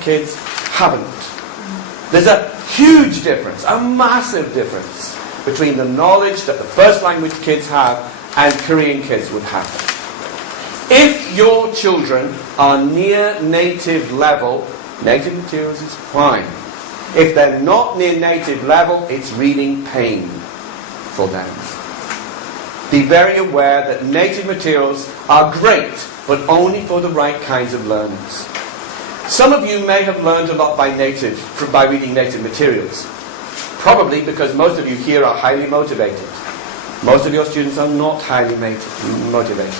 kids haven't. There's a huge difference, a massive difference between the knowledge that the first language kids have and Korean kids would have. If your children are near native level, native materials is fine. If they're not near native level, it's reading pain for them. Be very aware that native materials are great, but only for the right kinds of learners. Some of you may have learned a lot by reading native materials. Probably because most of you here are highly motivated. Most of your students are not highly motivated.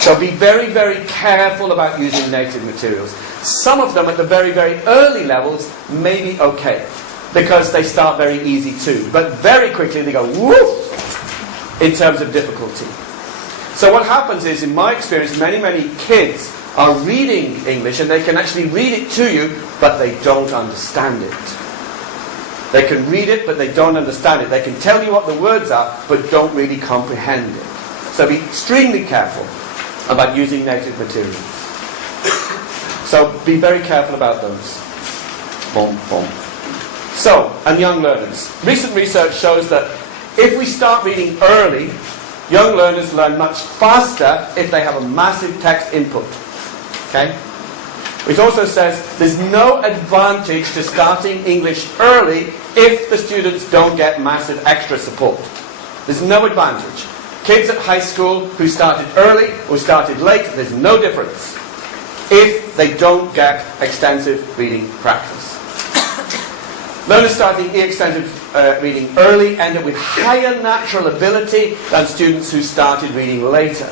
So be very, very careful about using native materials. Some of them at the very, very early levels may be okay, because they start very easy too. But very quickly they go woof in terms of difficulty. So what happens is, in my experience, many kids are reading English and they can actually read it to you, but they don't understand it. They can read it, but they don't understand it. They can tell you what the words are, but don't really comprehend it. So be extremely careful about using native materials. So be very careful about those. Boom, boom. So, and young learners. Recent research shows that if we start reading early, young learners learn much faster if they have a massive text input. Okay? It also says there's no advantage to starting English early if the students don't get massive extra support. There's no advantage. Kids at high school who started early or started late, there's no difference if they don't get extensive reading practice. Learners starting extensive reading early end up with higher natural ability than students who started reading later.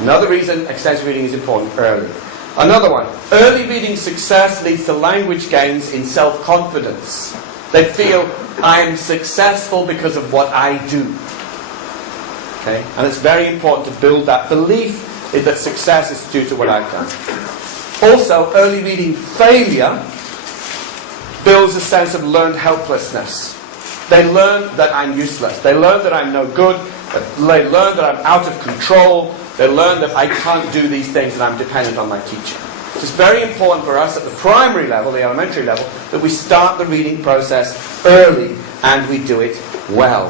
Another reason extensive reading is important early. Another one, early reading success leads to language gains in self-confidence. They feel, I'm successful because of what I do. Okay? And it's very important to build that belief that success is due to what I've done. Also, early reading failure builds a sense of learned helplessness. They learn that I'm useless. They learn that I'm no good. They learn that I'm out of control. They learn that I can't do these things and I'm dependent on my teacher. So it's very important for us at the primary level, the elementary level, that we start the reading process early and we do it well.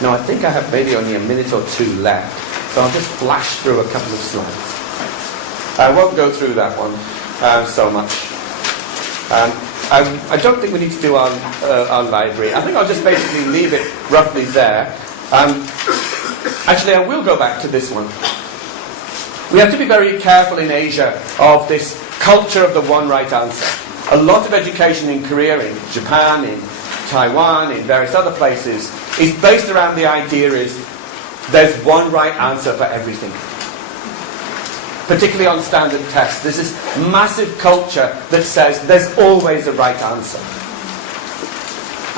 Now I think I have maybe only a minute or two left, so I'll just flash through a couple of slides. I won't go through that one so much. I don't think we need to do our library. I think I'll just basically leave it roughly there. Actually, I will go back to this one. We have to be very careful in Asia of this culture of the one right answer. A lot of education in Korea, in Japan, in Taiwan, in various other places, is based around the idea is there's one right answer for everything. Particularly on standard tests. There's this massive culture that says there's always a right answer.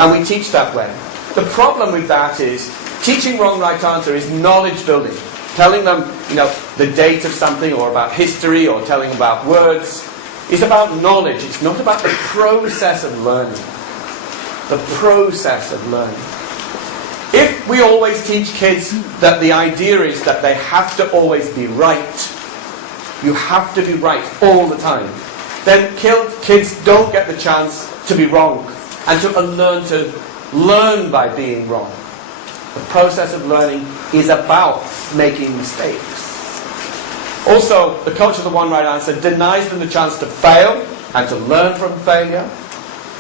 And we teach that way. The problem with that is teaching wrong right answer is knowledge building. Telling them, the date of something or about history or telling about words is about knowledge. It's not about the process of learning. The process of learning. If we always teach kids that the idea is that they have to always be right, you have to be right all the time, then kids don't get the chance to be wrong and to learn by being wrong. The process of learning is about making mistakes. Also, the culture of the one right answer denies them the chance to fail and to learn from failure.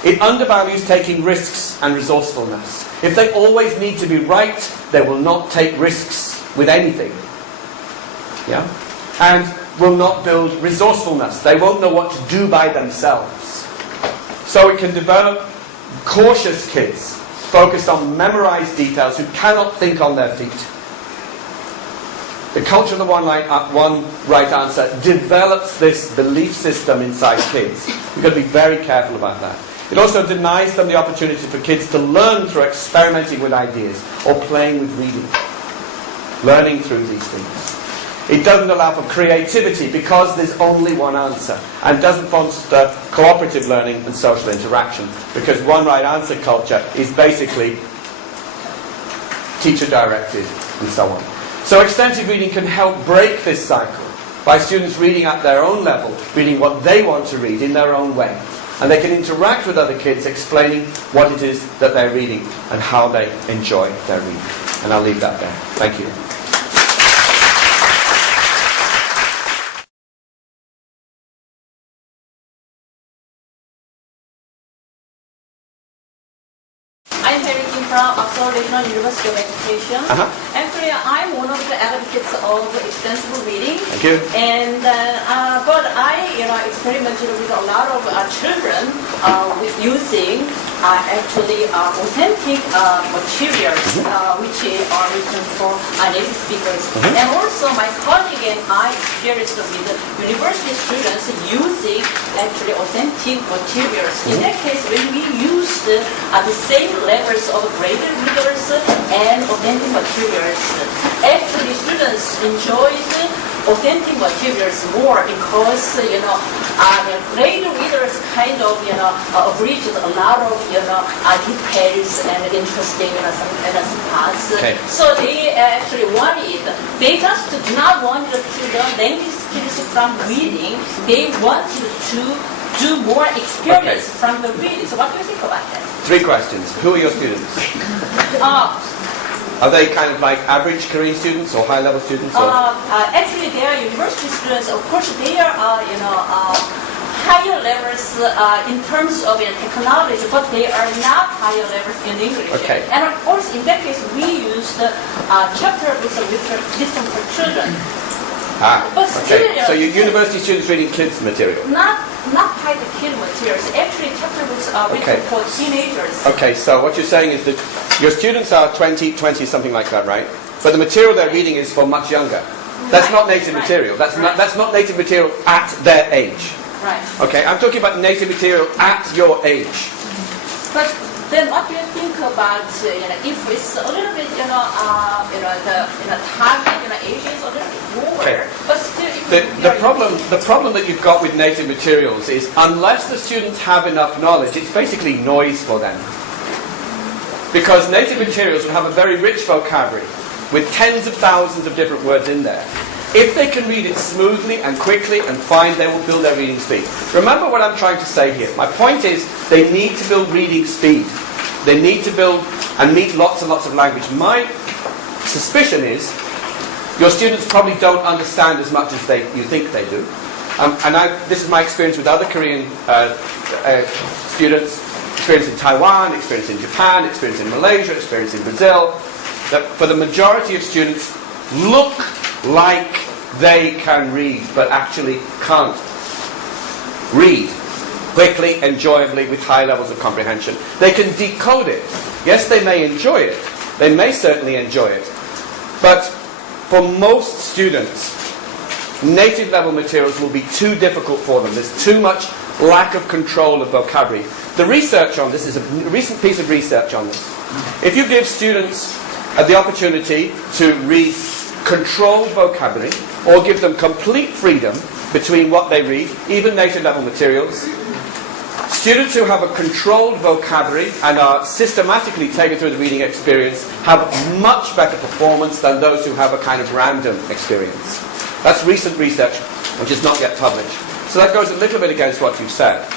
It undervalues taking risks and resourcefulness. If they always need to be right, they will not take risks with anything. Yeah? And will not build resourcefulness. They won't know what to do by themselves. So it can develop cautious kids, focused on memorized details, who cannot think on their feet. The culture of the one right answer develops this belief system inside kids. We've got to be very careful about that. It also denies them the opportunity for kids to learn through experimenting with ideas or playing with reading. Learning through these things. It doesn't allow for creativity because there's only one answer, and doesn't foster cooperative learning and social interaction, because one right answer culture is basically teacher directed and so on. So extensive reading can help break this cycle by students reading at their own level, reading what they want to read in their own way. And they can interact with other kids, explaining what it is that they're reading and how they enjoy their reading. And I'll leave that there. Thank you. I'm Harry Kim from Consolidation University of Education. Actually, I'm one of the advocates of extensive reading. Thank you. And but I, experiment with a lot of children with using actually authentic materials which are written for native speakers. And also, my colleague and I experienced with university students using actually authentic materials. In that case, when we used the same levels of graded readers and authentic materials, actually students enjoyed authentic materials more because the graded readers kind of abridged a lot of details and interesting some parts. Okay. So they actually they just do not want to learn language skills from reading. They wanted to do more experience from the reading. So what do you think about that? 3 questions. Who are your students? Are they kind of like average Korean students or high-level students? Or? Actually, they are university students. Of course, they are higher levels in terms of technology, but they are not higher levels in English. Okay. And of course, in that case, we use the chapter books written for children. But still, So your university students reading kids' material? Not quite the kid materials. Actually, chapter books are written for teenagers. Okay, so what you're saying is that your students are 20, something like that, right? But the material they're reading is for much younger. That's not native material. That's not native material at their age. Right. Okay, I'm talking about native material at your age. But then what do you think about if it's a little bit the target age is a little bit lower, but still the problem that you've got with native materials is unless the students have enough knowledge, it's basically noise for them. Because native materials will have a very rich vocabulary with tens of thousands of different words in there. If they can read it smoothly and quickly and fine, they will build their reading speed. Remember what I'm trying to say here. My point is they need to build reading speed. They need to build and meet lots and lots of language. My suspicion is your students probably don't understand as much as you think they do. This is my experience with other Korean students, experience in Taiwan, experience in Japan, experience in Malaysia, experience in Brazil, that for the majority of students look like they can read, but actually can't read quickly, enjoyably, with high levels of comprehension. They can decode it. Yes, they may enjoy it. They may certainly enjoy it. But for most students, native level materials will be too difficult for them. There's too much lack of control of vocabulary. The research on this is a recent piece of research on this. If you give students the opportunity to read controlled vocabulary or give them complete freedom between what they read, even native level materials, students who have a controlled vocabulary and are systematically taken through the reading experience have much better performance than those who have a kind of random experience. That's recent research which is not yet published. So that goes a little bit against what you've said.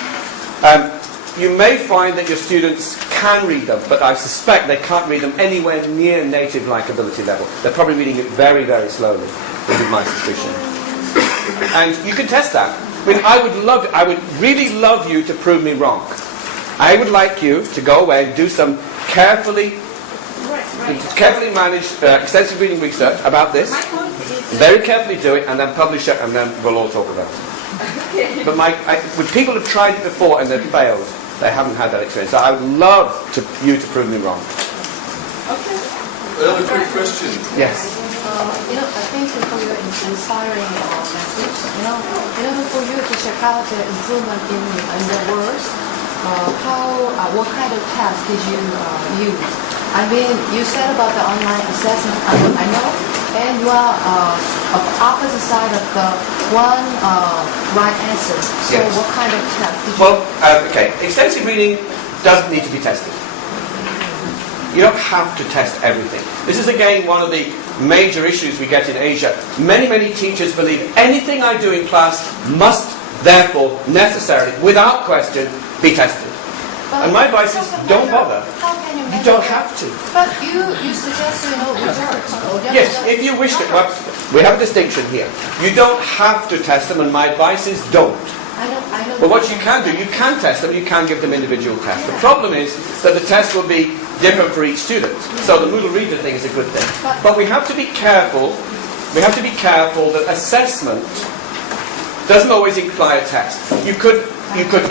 You may find that your students can read them, but I suspect they can't read them anywhere near native-like ability level. They're probably reading it very, very slowly, would be my suspicion. And you can test that. I mean, I would really love you to prove me wrong. I would like you to go away and do some carefully managed extensive reading research about this. Very carefully do it and then publish it, and then we'll all talk about it. But when people have tried it before and they've failed, they haven't had that experience. So I would love you to prove me wrong. Okay. A quick question. Yes. Thank you for your inspiring message. For you to check out the improvement in the words, what kind of test did you use? I mean, you said about the online assessment. I know, and you are on the opposite side of the one right answer. So, yes. What kind of test did you? Well, extensive reading doesn't need to be tested. You don't have to test everything. This is again one of the major issues we get in Asia. Many, many teachers believe anything I do in class must, therefore, necessarily, without question, be tested. But And my advice is, don't bother. How can you You measure don't that? have to. But you suggest, results. Yes, if you wish to. Well, we have a distinction here. You don't have to test them, and my advice is don't. I know. But what you can do, you can test them, you can give them individual tests. The problem is that the test will be different for each student. So the Moodle Reader thing is a good thing. But we have to be careful. We have to be careful that assessment doesn't always imply a test. You could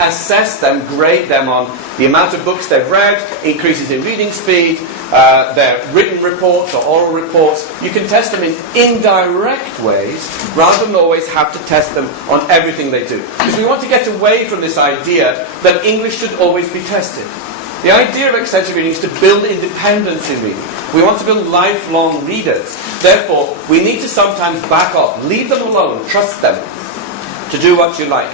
assess them, grade them on the amount of books they've read, increases in reading speed, their written reports or oral reports. You can test them in indirect ways rather than always have to test them on everything they do. Because we want to get away from this idea that English should always be tested. The idea of extensive reading is to build independence in reading. We want to build lifelong readers. Therefore, we need to sometimes back off, leave them alone, trust them to do what you like.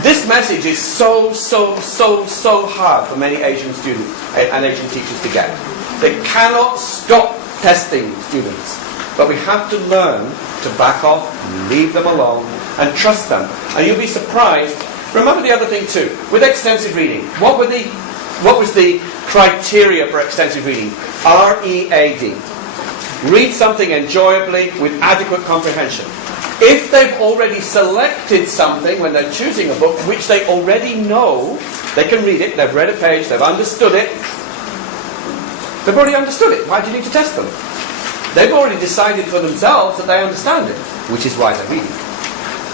This message is so hard for many Asian students and Asian teachers to get. They cannot stop testing students. But we have to learn to back off, leave them alone, and trust them. And you'll be surprised. Remember the other thing too. With extensive reading, what was the criteria for extensive reading? READ. Read something enjoyably with adequate comprehension. If they've already selected something when they're choosing a book, which they already know, they can read it, they've read a page, they've understood it. They've already understood it. Why do you need to test them? They've already decided for themselves that they understand it, which is why they're reading.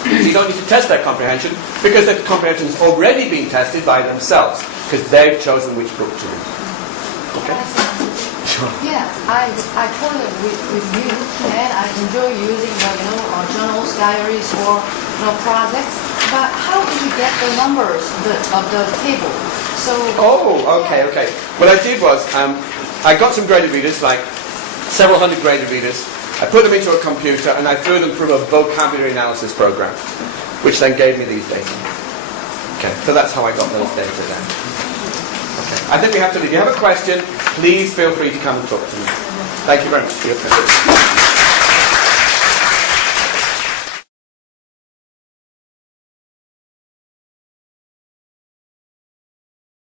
You don't need to test their comprehension, because their comprehension has already been tested by themselves, because they've chosen which book to read. Okay? Sure. Yeah, I totally with you, and I enjoy using journals, diaries, or projects. But how did you get the numbers of the table? So. Oh, okay. What I did was I got some graded readers, like several hundred graded readers. I put them into a computer and I threw them through a vocabulary analysis program, which then gave me these data. Okay, so that's how I got those data then. Okay, I think we have to leave. If you have a question, please feel free to come and talk to me. Thank you very much for your attention.